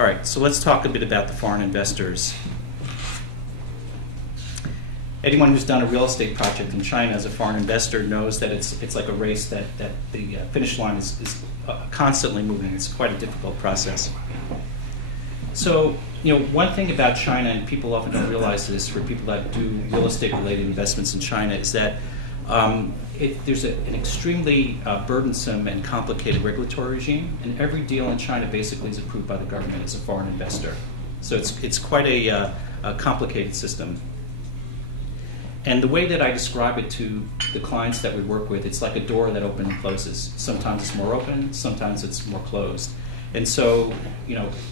All right, so let's talk a bit about the foreign investors. Anyone who's done a real estate project in China as a foreign investor knows that it's like a race that the finish line is constantly moving. It's quite a difficult process. So, one thing about China, and people often don't realize this for people that do real estate-related investments in China, is that there's an extremely burdensome and complicated regulatory regime, and every deal in China basically is approved by the government as a foreign investor. So it's quite a complicated system. And the way that I describe it to the clients that we work with, it's like a door that opens and closes. Sometimes it's more open, sometimes it's more closed. And so,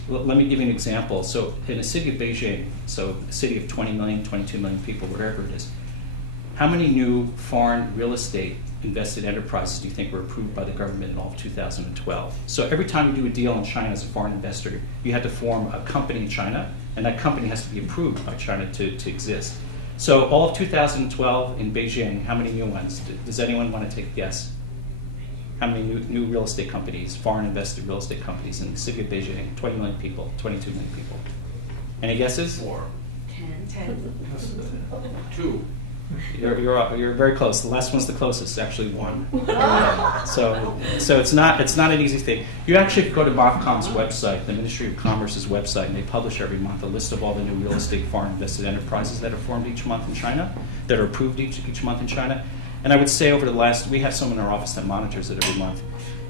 let me give you an example. So in a city of Beijing, so a city of 20 million, 22 million people, whatever it is, how many new foreign real estate invested enterprises do you think were approved by the government in all of 2012? So every time you do a deal in China as a foreign investor, you have to form a company in China, and that company has to be approved by China to exist. So all of 2012 in Beijing, how many new ones? Does anyone want to take a guess? How many new real estate companies, foreign invested real estate companies in the city of Beijing? 20 million people, 22 million people. Any guesses? 4. 10. 2. You're very close. The last one's the closest, actually 1. So it's not an easy thing. You actually could go to MOFCOM's website, the Ministry of Commerce's website, and they publish every month a list of all the new real estate foreign invested enterprises that are formed each month in China, that are approved each month in China. And I would say over the last, we have someone in our office that monitors it every month,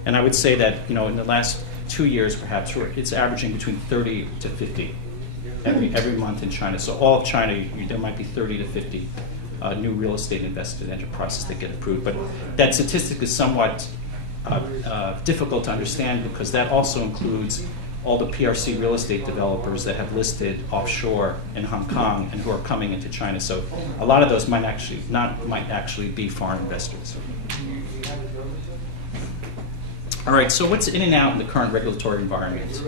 and I would say that in the last 2 years perhaps, it's averaging between 30 to 50 every month in China. So all of China, there might be 30 to 50 new real estate invested enterprises that get approved. But that statistic is somewhat difficult to understand because that also includes all the PRC real estate developers that have listed offshore in Hong Kong and who are coming into China. So a lot of those might actually be foreign investors. All right, so what's in and out in the current regulatory environment?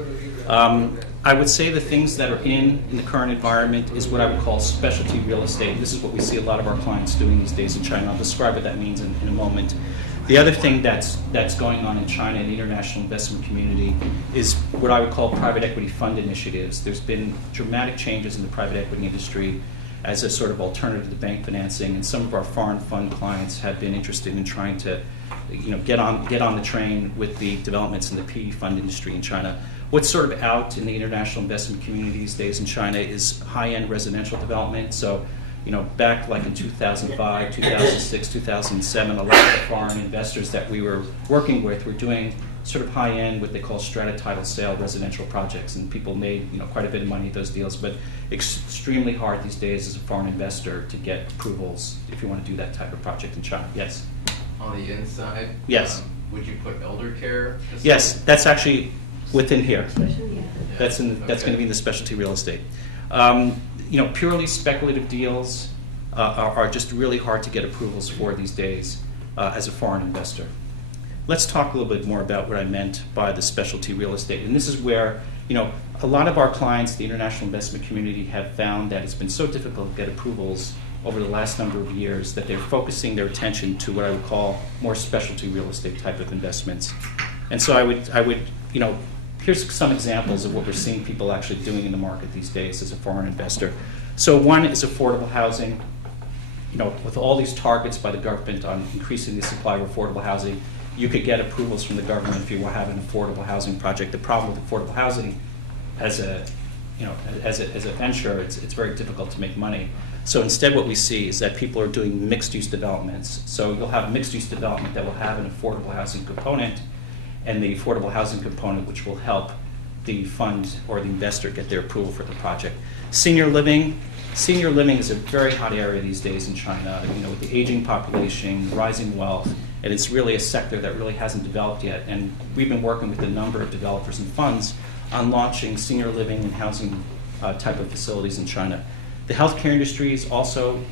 I would say the things that are in the current environment is what I would call specialty real estate. This is what we see a lot of our clients doing these days in China. I'll describe what that means in a moment. The other thing that's going on in China in the international investment community is what I would call private equity fund initiatives. There's been dramatic changes in the private equity industry as a sort of alternative to bank financing, and some of our foreign fund clients have been interested in trying to get on the train with the developments in the PE fund industry in China. What's sort of out in the international investment community these days in China is high-end residential development. So, back like in 2005, 2006, 2007, a lot of the foreign investors that we were working with were doing sort of high-end, what they call strata title sale residential projects, and people made quite a bit of money at those deals. But extremely hard these days as a foreign investor to get approvals if you want to do that type of project in China. Yes. On the inside, yes. Would you put elder care? Yes, that's actually within here. Yeah. That's going to be in the specialty real estate. Purely speculative deals are just really hard to get approvals for these days as a foreign investor. Let's talk a little bit more about what I meant by the specialty real estate. And this is where, a lot of our clients, the international investment community, have found that it's been so difficult to get approvals over the last number of years that they're focusing their attention to what I would call more specialty real estate type of investments. And so I would, here's some examples of what we're seeing people actually doing in the market these days as a foreign investor. So one is affordable housing. With all these targets by the government on increasing the supply of affordable housing, you could get approvals from the government if you have an affordable housing project. The problem with affordable housing as a venture, it's very difficult to make money. So instead what we see is that people are doing mixed-use developments. So you'll have a mixed-use development that will have an affordable housing component, and the affordable housing component which will help the fund or the investor get their approval for the project. Senior living is a very hot area these days in China, with the aging population, rising wealth, and it's really a sector that really hasn't developed yet. And we've been working with a number of developers and funds on launching senior living and housing type of facilities in China. The healthcare industry is also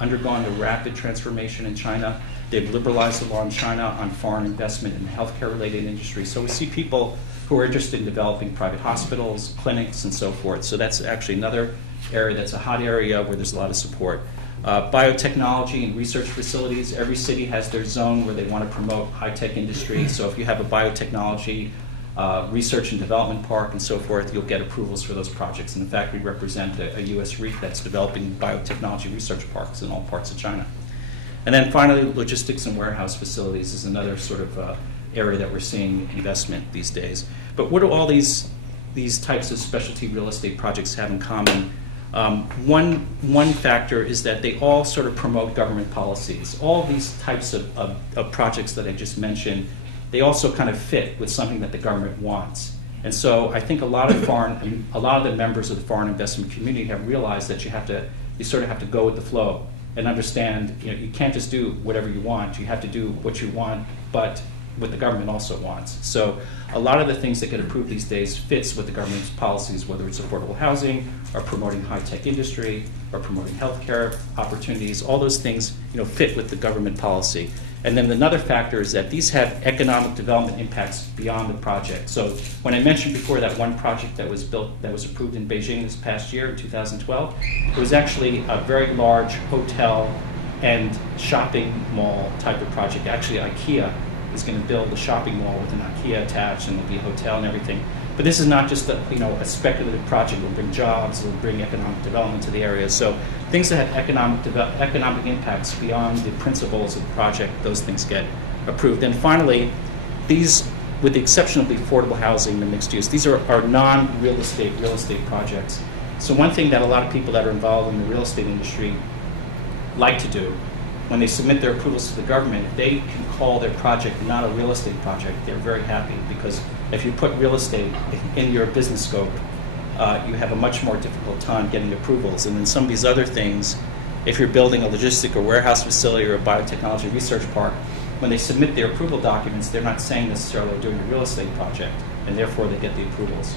undergone a rapid transformation in China. They've liberalized the law in China on foreign investment in the healthcare-related industry. So we see people who are interested in developing private hospitals, clinics, and so forth. So that's actually another area that's a hot area where there's a lot of support. Biotechnology and research facilities. Every city has their zone where they want to promote high-tech industry. So if you have a biotechnology research and development park and so forth, you'll get approvals for those projects. And in fact, we represent a U.S. REIT that's developing biotechnology research parks in all parts of China. And then finally, logistics and warehouse facilities is another sort of area that we're seeing investment these days. But what do all these types of specialty real estate projects have in common? One factor is that they all sort of promote government policies. All these types of projects that I just mentioned, they also kind of fit with something that the government wants. And so I think a lot of the members of the foreign investment community have realized that you sort of have to go with the flow and understand, you can't just do whatever you want. You have to do what you want, but what the government also wants. So a lot of the things that get approved these days fits with the government's policies, whether it's affordable housing or promoting high-tech industry or promoting healthcare opportunities. All those things fit with the government policy. And then another factor is that these have economic development impacts beyond the project. So when I mentioned before that one project that was built, that was approved in Beijing this past year in 2012, it was actually a very large hotel and shopping mall type of project. Actually, IKEA is going to build a shopping mall with an IKEA attached, and there'll be a hotel and everything. But this is not just a speculative project. It will bring jobs, it will bring economic development to the area. So things that have economic impacts beyond the principles of the project, those things get approved. And finally, these, with the exception of the affordable housing, the mixed use, these are non-real estate projects. So one thing that a lot of people that are involved in the real estate industry like to do, when they submit their approvals to the government, if they can call their project not a real estate project, they're very happy, because if you put real estate in your business scope, you have a much more difficult time getting approvals. And then some of these other things, if you're building a logistic or warehouse facility or a biotechnology research park, when they submit their approval documents, they're not saying necessarily they're doing a real estate project, and therefore they get the approvals.